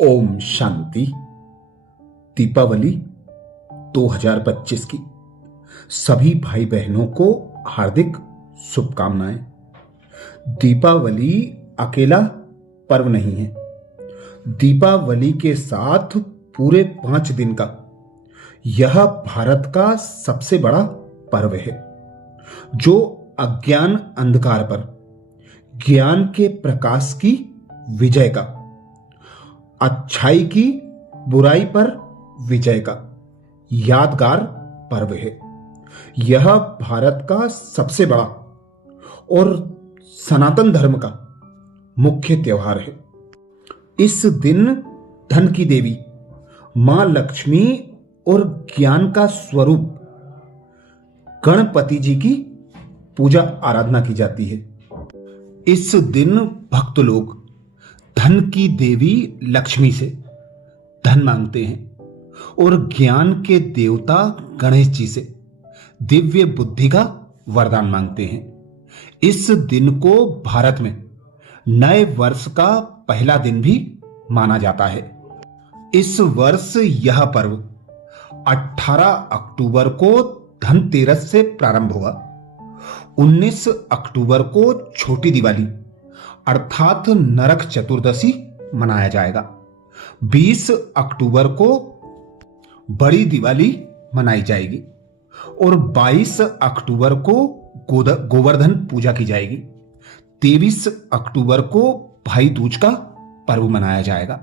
ओम शांति। दीपावली 2025 की सभी भाई बहनों को हार्दिक शुभकामनाएं। दीपावली अकेला पर्व नहीं है। दीपावली के साथ पूरे 5 दिन का यह भारत का सबसे बड़ा पर्व है, जो अज्ञान अंधकार पर ज्ञान के प्रकाश की विजय का, अच्छाई की बुराई पर विजय का यादगार पर्व है। यह भारत का सबसे बड़ा और सनातन धर्म का मुख्य त्योहार है। इस दिन धन की देवी मां लक्ष्मी और ज्ञान का स्वरूप गणपति जी की पूजा आराधना की जाती है। इस दिन भक्त लोग धन की देवी लक्ष्मी से धन मांगते हैं और ज्ञान के देवता गणेश जी से दिव्य बुद्धि का वरदान मांगते हैं। इस दिन को भारत में नए वर्ष का पहला दिन भी माना जाता है। इस वर्ष यह पर्व 18 अक्टूबर को धनतेरस से प्रारंभ हुआ। 19 अक्टूबर को छोटी दिवाली अर्थात नरक चतुर्दशी मनाया जाएगा। 20 अक्टूबर को बड़ी दिवाली मनाई जाएगी और 22 अक्टूबर को गोवर्धन पूजा की जाएगी। 23 अक्टूबर को भाई दूज का पर्व मनाया जाएगा।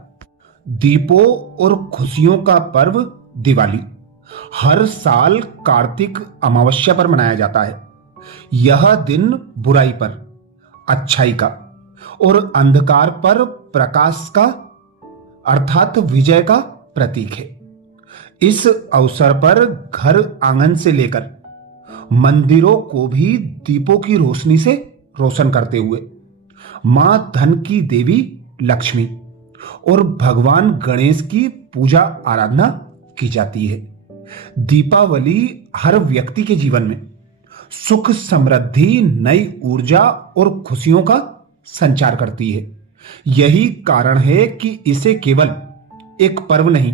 दीपों और खुशियों का पर्व दिवाली हर साल कार्तिक अमावस्या पर मनाया जाता है। यह दिन बुराई पर अच्छाई का और अंधकार पर प्रकाश का अर्थात विजय का प्रतीक है। इस अवसर पर घर आंगन से लेकर मंदिरों को भी दीपों की रोशनी से रोशन करते हुए मां धन की देवी लक्ष्मी और भगवान गणेश की पूजा आराधना की जाती है। दीपावली हर व्यक्ति के जीवन में सुख, समृद्धि, नई ऊर्जा और खुशियों का संचार करती है। यही कारण है कि इसे केवल एक पर्व नहीं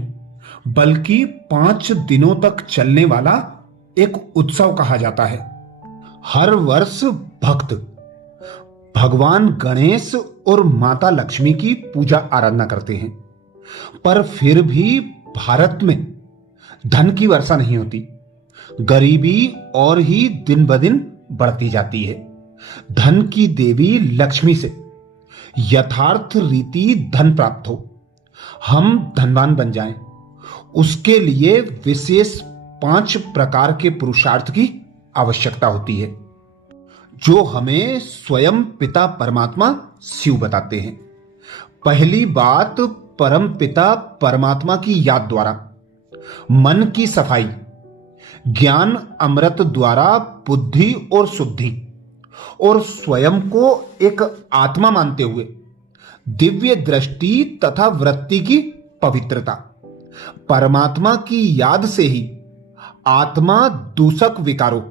बल्कि 5 दिनों तक चलने वाला एक उत्सव कहा जाता है। हर वर्ष भक्त भगवान गणेश और माता लक्ष्मी की पूजा आराधना करते हैं, पर फिर भी भारत में धन की वर्षा नहीं होती। गरीबी और ही दिन ब दिन बढ़ती जाती है। धन की देवी लक्ष्मी से यथार्थ रीति धन प्राप्त हो, हम धनवान बन जाएं, उसके लिए विशेष 5 प्रकार के पुरुषार्थ की आवश्यकता होती है, जो हमें स्वयं पिता परमात्मा शिव बताते हैं। पहली बात, परम पिता परमात्मा की याद द्वारा मन की सफाई, ज्ञान अमृत द्वारा बुद्धि और शुद्धि, और स्वयं को एक आत्मा मानते हुए दिव्य दृष्टि तथा वृत्ति की पवित्रता। परमात्मा की याद से ही आत्मा दूषक विकारों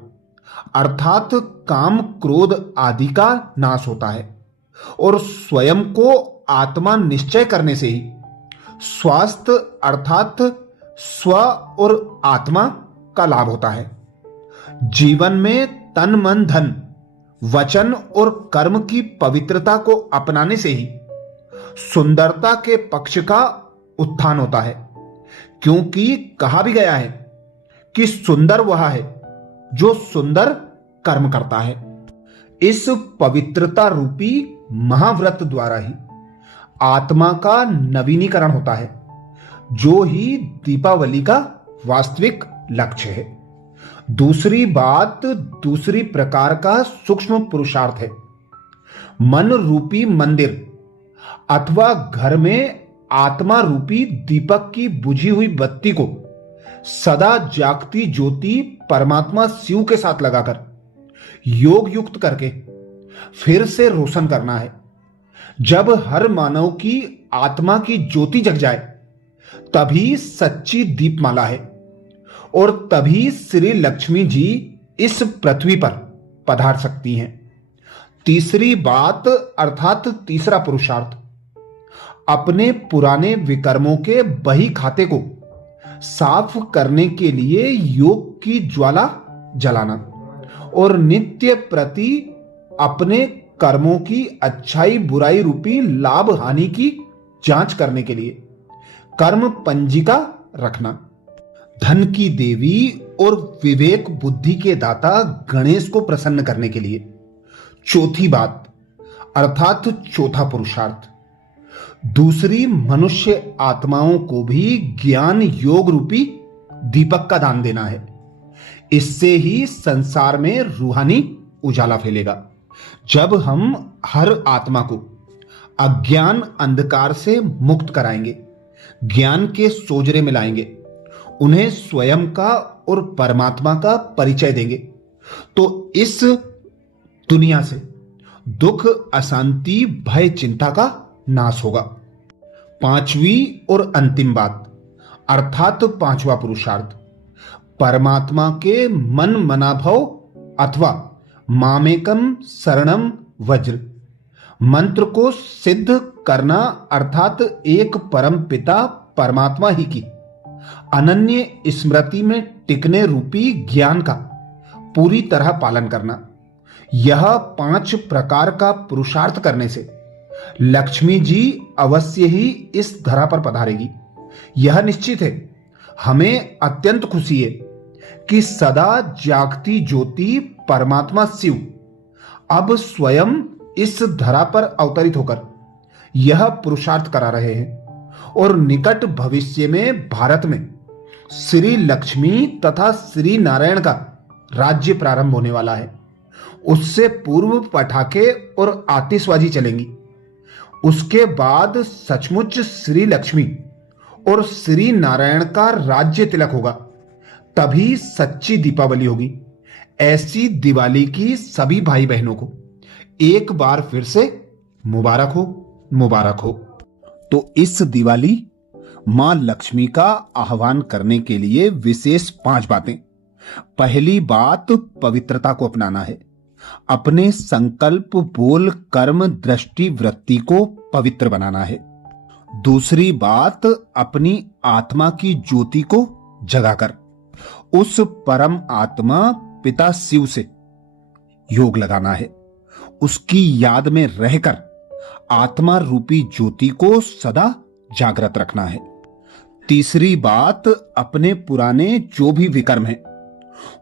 अर्थात काम, क्रोध आदि का नाश होता है और स्वयं को आत्मा निश्चय करने से ही स्वास्थ्य अर्थात स्व और आत्मा का लाभ होता है। जीवन में तन, मन, धन, वचन और कर्म की पवित्रता को अपनाने से ही सुंदरता के पक्ष का उत्थान होता है, क्योंकि कहा भी गया है कि सुंदर वह है जो सुंदर कर्म करता है। इस पवित्रता रूपी महाव्रत द्वारा ही आत्मा का नवीनीकरण होता है, जो ही दीपावली का वास्तविक लक्ष्य है। दूसरी बात, दूसरी प्रकार का सूक्ष्म पुरुषार्थ है। मन रूपी मंदिर अथवा घर में आत्मा रूपी दीपक की बुझी हुई बत्ती को सदा जागती ज्योति परमात्मा शिव के साथ लगाकर योग युक्त करके फिर से रोशन करना है। जब हर मानव की आत्मा की ज्योति जग जाए तभी सच्ची दीपमाला है और तभी श्री लक्ष्मी जी इस पृथ्वी पर पधार सकती हैं। तीसरी बात अर्थात तीसरा पुरुषार्थ, अपने पुराने विकर्मों के बही खाते को साफ करने के लिए योग की ज्वाला जलाना और नित्य प्रति अपने कर्मों की अच्छाई बुराई रूपी लाभ हानि की जांच करने के लिए कर्म पंजिका रखना। धन की देवी और विवेक बुद्धि के दाता गणेश को प्रसन्न करने के लिए चौथी बात अर्थात चौथा पुरुषार्थ, दूसरी मनुष्य आत्माओं को भी ज्ञान योग रूपी दीपक का दान देना है। इससे ही संसार में रूहानी उजाला फैलेगा। जब हम हर आत्मा को अज्ञान अंधकार से मुक्त कराएंगे, ज्ञान के सोजरे में लाएंगे, उन्हें स्वयं का और परमात्मा का परिचय देंगे, तो इस दुनिया से दुख, अशांति, भय, चिंता का नाश होगा। पांचवी और अंतिम बात अर्थात पांचवा पुरुषार्थ, परमात्मा के मन मनाभव अथवा मामेकम शरणम वज्र मंत्र को सिद्ध करना अर्थात एक परम पिता परमात्मा ही की अनन्य स्मृति में टिकने रूपी ज्ञान का पूरी तरह पालन करना। यह 5 प्रकार का पुरुषार्थ करने से लक्ष्मी जी अवश्य ही इस धरा पर पधारेगी। यह निश्चित है। हमें अत्यंत खुशी है कि सदा जागती ज्योति परमात्मा शिव अब स्वयं इस धरा पर अवतरित होकर यह पुरुषार्थ करा रहे हैं और निकट भविष्य में भारत में श्री लक्ष्मी तथा श्री नारायण का राज्य प्रारंभ होने वाला है। उससे पूर्व पटाखे और आतिशबाजी चलेंगी। उसके बाद सचमुच श्री लक्ष्मी और श्री नारायण का राज्य तिलक होगा, तभी सच्ची दीपावली होगी। ऐसी दिवाली की सभी भाई बहनों को एक बार फिर से मुबारक हो, मुबारक हो। तो इस दिवाली मां लक्ष्मी का आह्वान करने के लिए विशेष 5 बातें। पहली बात पवित्रता को अपनाना है। अपने संकल्प, बोल, कर्म, दृष्टि, वृत्ति को पवित्र बनाना है। दूसरी बात अपनी आत्मा की ज्योति को जगाकर उस परम आत्मा पिता शिव से योग लगाना है। उसकी याद में रहकर आत्मा रूपी ज्योति को सदा जागृत रखना है। तीसरी बात अपने पुराने जो भी विकर्म हैं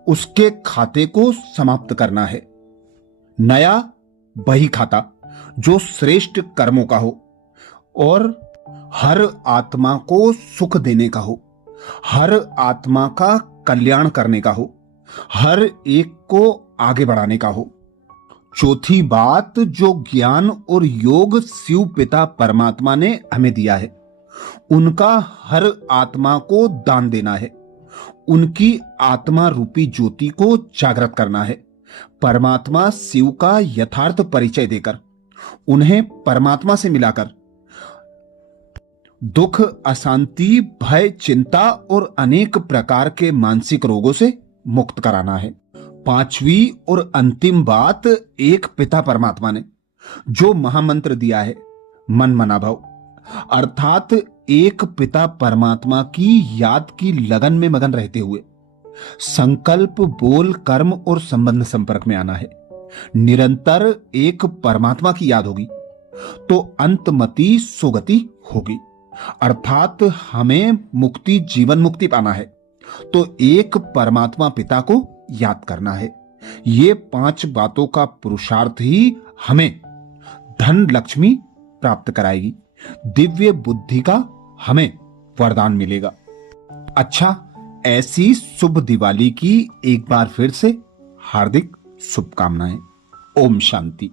उसके खाते को समाप्त करना है। नया बही खाता जो श्रेष्ठ कर्मों का हो और हर आत्मा को सुख देने का हो, हर आत्मा का कल्याण करने का हो, हर एक को आगे बढ़ाने का हो। चौथी बात जो ज्ञान और योग शिव पिता परमात्मा ने हमें दिया है उनका हर आत्मा को दान देना है। उनकी आत्मा रूपी ज्योति को जागृत करना है। परमात्मा शिव का यथार्थ परिचय देकर उन्हें परमात्मा से मिलाकर दुख, अशांति, भय, चिंता और अनेक प्रकार के मानसिक रोगों से मुक्त कराना है। पांचवी और अंतिम बात एक पिता परमात्मा ने जो महामंत्र दिया है मन मनाभव अर्थात एक पिता परमात्मा की याद की लगन में मगन रहते हुए संकल्प, बोल, कर्म और संबंध संपर्क में आना है। निरंतर एक परमात्मा की याद होगी तो अंतमति सुगति होगी। अर्थात हमें मुक्ति, जीवन मुक्ति पाना है तो एक परमात्मा पिता को याद करना है। ये 5 बातों का पुरुषार्थ ही हमें धन लक्ष्मी प्राप्त कराएगी। दिव्य बुद्धि का हमें वरदान मिलेगा। अच्छा, ऐसी शुभ दिवाली की एक बार फिर से हार्दिक शुभकामनाएं। ओम शांति।